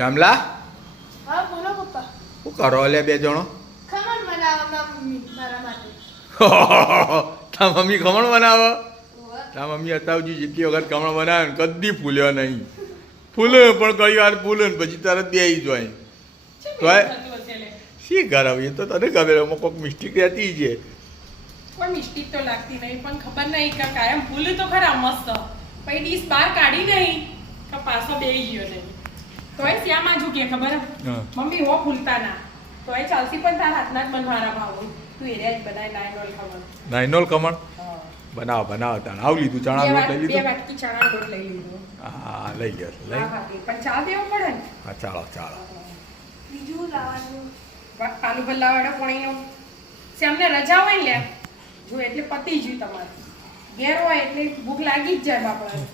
શ્યામલા હા બોલો પપ્પા. શું કરો લે બે જણો? ખમણ બનાવવા મમ્મી મારા માટે. તા મમ્મી ખમણ બનાવે? તા મમ્મી અત્યાર જેટલી વખત ખમણ બનાવે ને કદી ફૂલ્યો નહીં. ફૂલે પણ કઈ વાર ફૂલે ને પછી તરત બેસી જાય. તો શી કરાવી એ તો તને ખબર એમાં કોઈક મિસ્ટેક રહેતી છે. પણ મિસ્ટેક તો લાગતી નહીં પણ ખબર નહીં કે કાયમ ફૂલે તો ખરા મસ્ત પછી ડીશ બહાર કાઢી નહીં કે પાછો બેસી ગયો નહીં તોય શ્યામાં જો કે ખબર મમ્મી હો ફૂલતા ના તોય ચાલતી પણ તારા હાથના જ બનવાના ભાવ તું એરિયા જ બનાય નાયનોલ ખમણ. નાયનોલ ખમણ બનાવો બનાવો તાણ આવ લીધું ચણા લોટ લઈ લીધું. 2 વાટકી ચણા લોટ લઈ લીધો. હા લઈ લે લઈ. પણ ચા દેવું પડે ને. હા ચાલો ચાલો. બીજું લાવવાનું. આલુ ભલ્લાવાળા પોણીનો શ્યામને રજા હોય ને જો એટલે પતી ગયું તમારે ઘેર હોય એટલે ભૂખ લાગી જ જાય બાપડા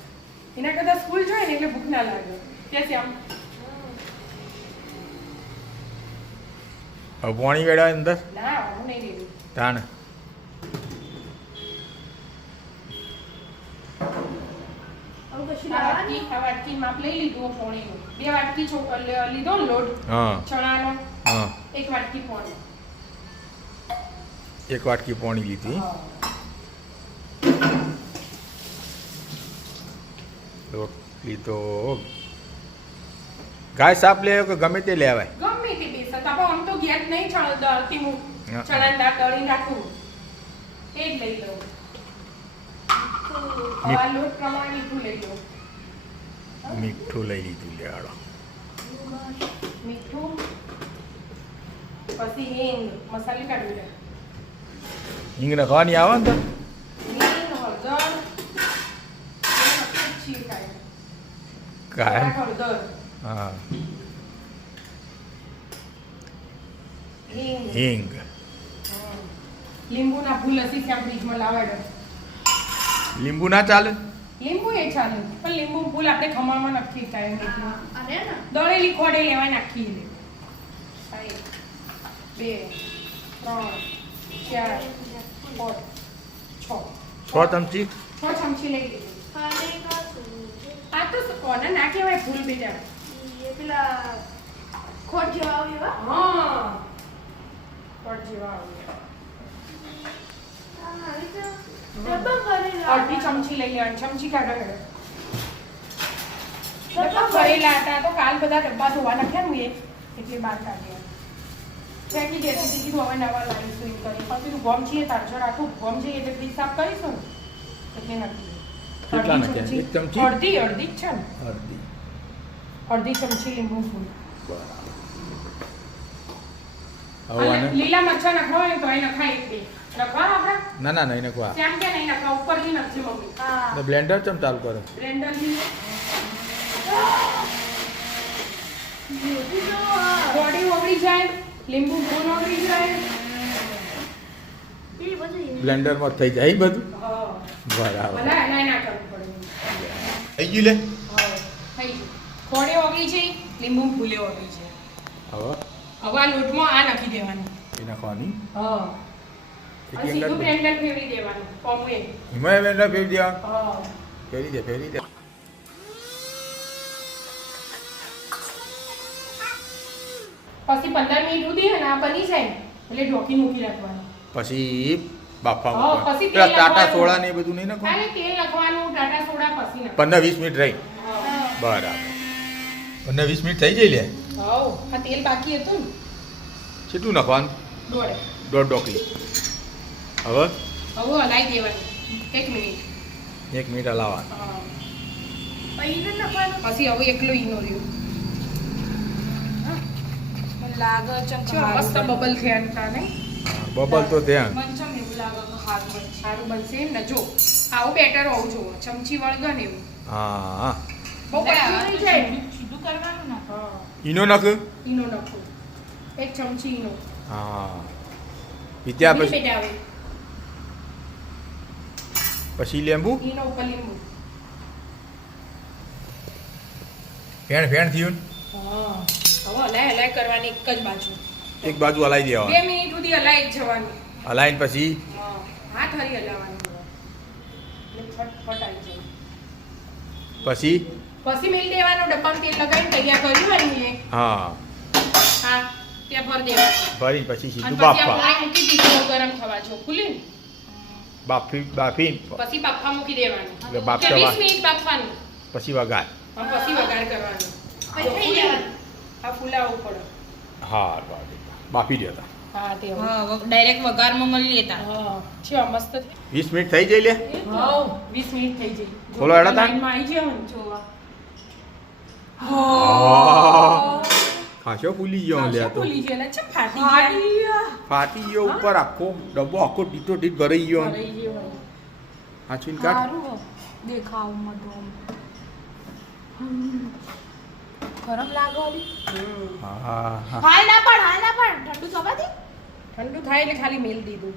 એના કરતા સ્કૂલ જોઈએ ને એટલે ભૂખ ના લાગે કે શ્યામ હવે પાણી વેડા અંદર ના હું નહીં લીધું તાણ હવે કશું આ લાવવાનું. વાટકી માપ લઈ લીધું પોણીનું 2 વાટકી લીધો ને લોટ હા ચણાનો હા 1 વાટકી પોણી એક વાટકી પાણી લીધી. લોટ લીધો. ગાય સાપ લે કે ગમે તે લેવાય? ગમે તે બેસ હતા આમ તો ઘેર નહીં દળતી હું હા. ચણાની દાળ દળી નાખું એ જ લઈ લઉં હવે આ લોટ પ્રમાણે મીઠું લઈ લઉં મીઠું લઈ લીધું લેવાડો. મીઠું પછી હિંગ મસાલી કાઢવી લે હિંગ નાખવાની આવે ને તો હિંગ હળદર છીએ કાયમ હળદર હા હિંગ હિંગ લીંબુના ફૂલ હસી ત્યાં ફ્રીજમાં લાવાડો લીંબુ ના ચાલે? લીંબુ એ ચાલે પણ લીંબુ ફૂલ આપણે ખમણમાં નાખી કાયમ હા, અને ને દળેલી ખોડે લેવાય નાખી દે 1 2 3 4 5 6 6 ચમચી 6 ચમચી લઈ લીધી ખાને કાશું. આ તો કોને ના કહેવાય ફૂલ બેટા એ પેલા ખોટ જેવા આવે એવા. હા કોટ જેવા આવે હા, આવી તો ડબ્બા ભરેલા. અડધી ચમચી લઈ લેવાની ચમચી કાઢો હેડો ડબ્બા ડબ્બા ભરેલા હતા તો કાલ બધા ડબ્બા ધોવા નાખ્યા ને એટલે બહાર કાઢ્યા ફેંકી દેતી હતી કીધું હવે નવા લાવીશું એમ કરી પછી તું ગોમ છીએ તારજો રાખું ગોમ જઈએ એટલે ફ્રીજ સાફ કરીશું ને એટલે નાખી કેટલા નાખ્યા? 1 ચમચી? અડધી જ છે ને અડધી. અડધી ચમચી લીંબુ ફૂલ હવે અને આને લીલા મરચાં નાખવા હોય ને તો અહીં નખાય 1 2 નખવા આપણે ના ના નહીં નાખવા. શ્યામ કે નહીં નખવા ઉપરથી નથી મમ્મી હા. તો બ્લેન્ડર ચમ ચાલુ કરો? બ્લેન્ડરથી મોટી તો હા. બોડી ઓગળી જાય લીંબુ ફૂલ ઓગળી જાય એ બધું બ્લેન્ડરમાં થઈ જાય એ બધું હા બરાબર. ભલા એના ના કરવું પડે થઈ ગયું લે હા થઈ ગયું ખોડે ઓગળી છે લીંબુ ફૂલે ઓગળી છે હવે હવે આ લોટમાં આ નાખી દેવાનું એ નાખવાની હા એક અને સીધું બ્લેન્ડર ફેરવી દેવાનું કોમુએ હિમાય બ્લેન્ડર ફેરવી દેવા. હા ફેરી દે ફેરી દે. પછી 15 મિનિટ સુધી હે ને આ બની જાય ને એટલે ઢોકી મૂકી રાખવાનું પછી બાફા હા, મૂકવાનું. પછી પેલા તેલ ટાટા નાખવાનું. સોડા ને એ બધું નહીં નાખવાનું? ખાલી તેલ નાખવાનું ટાટા સોડા પછી નાખવાનું 15-20 મિનિટ રહી. હા બરાબર 15-20 મિનિટ થઈ જાય લે. હાઉ આ તેલ બાકી હતું ને કેટલું નાખવાનું? દોડે દોઢ ડોકલી. હવે હવે હલાઈ દેવાનું 1 મિનિટ 1 મિનિટ હલાવવાનું. હા પૈને નાખવાનું. પછી હવે એકલો ઈનો રહ્યો લાગે મસ્ત બબલ થયા હતા ને બબલ તો ધ્યાન. મંચમ એવું લાગે કે સારું બનશે એમ ને જો આવું બેટર હોવું જોઈએ ચમચી વળગે ને એવું હા બહુ પતલું થઈ જાય ને. સીધું કરવાનું ને. હા ઈનો નાખ. ઈનો નાખો 1 ચમચી ઈનો હા વિદ્યા બીજી પછી બેટા આવે પછી લીંબુ ઈનો ઉપર લીંબુ ફેણ ફેણ થયું ને? હા હવે હલાય કરવાની એક જ બાજુ એક બાજુ હલાવી 2 દેવાનું. મિનિટ સુધી હલાય જ જવાનું હલાઈને પછી હા હાથ હરી હલાવવાનું એટલે ફટફટ આવી જાય પછી પછી મેલ દેવાનો ડબ્બામાં તેલ લગાવીને તૈયાર કર્યું હોય ને એ હા હા ત્યાં ભર દેવા ભરીને પછી અને સીધું પછી આ બાફવા પોણી મૂકી દીધું ગરમ થવા જો ખુલ્લી ને બાફી પછી બાફવા મૂકી દેવાનું એટલે બાફતા 20 મિનિટ બાફવાનું પછી વઘાર અને પછી વઘાર કરવાનો પછી થઈ જવાનું. આ ફૂલાવું પડે હા બાફી દો તા હા તે ડાયરેક્ટ વઘારમાં મળી લેતા હા છે મસ્ત છે 20 મિનિટ થઈ જાય લે હા 20 મિનિટ થઈ જાય ખોલો હેડા તાન. લાઈનમાં આવી જાવ ને જોવા ખાસો ફૂલી ગયો લે આ તો ભૂલી ગયેલા છે ફાટી ગયા ફાટી ગયો ઉપર આખો ડબ્બો આખો ડીટો ડીટ ભરાઈ ગયો ભરાઈ ગયો હાચવીને કાઢ સારું દેખાવમાં તો ગરમ લાગે ઓલી હા હા હાલ ના પણ ઠંડુ થવા દે ઠંડુ થાય એટલે ખાલી મેલ દીધું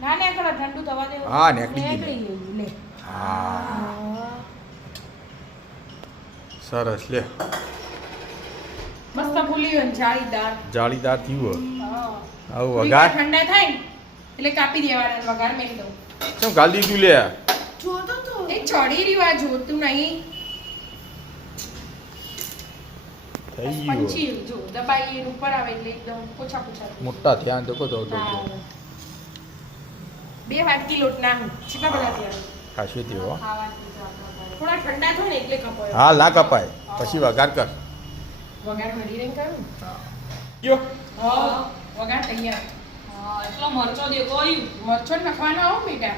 ના ને કરો ઠંડુ થવા દે હા, નીકળી ગયું. ગયું લે હા સરસ લે મસ્ત ફૂલી ગયું જાળીદાર જાળીદાર થયું હા આવું થોડીક વઘાર ઠંડા થાય ને એટલે કાપી દેવાના અને વઘાર મેલી દઉં શું ગાલ દીધું લે જોતો તો એ ચડી રહ્યું આ જોતું નહીં થઈ ગયું પંચી જો દબાઈ એને ઉપર આવે એટલે એકદમ પોછા પોછા થાય. મોટા ધ્યાન તો કહો તો હા. 2 વાટકી લોટ નાખું ચીપા બધા ત્યાં ખાશે તેવો થોડા ઠંડા થાય ને એટલે કપાય હા ના કપાય પછી વઘાર કર વઘાર મળી રહીને કરું ગયો હા વઘાર તૈયાર એટલો મરચો દેખાયું મરચો નાખવાનો આવો બેટા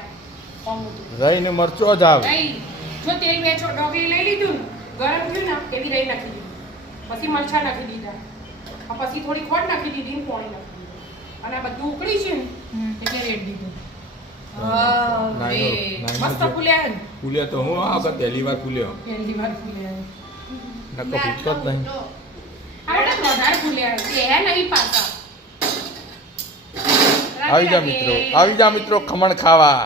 અમુક રહીને મરચો જ આવે નહીં જો તેલ વેચો ડોગરી લઈ લીધું ને ગરમ થયું ને એવી રહી નાખી દીધું પછી મરચાં નાખી દીધા આ પછી થોડી ખોટ નાખી દીધી ને પાણી નાખી દીધું અને આ બધું ઉકળી છે ને એટલે રેડ દીધું મસ્ત ફૂલ્યા ને ફૂલ્યો તો હું આ વખત પહેલી વાર ફૂલ્યો પહેલી વાર ફૂલ્યા નકો ફૂટતો જ નહીં આપણે વધારે ફૂલ્યા છે હે નહીં પાછા આવી જા મિત્રો ખમણ ખાવા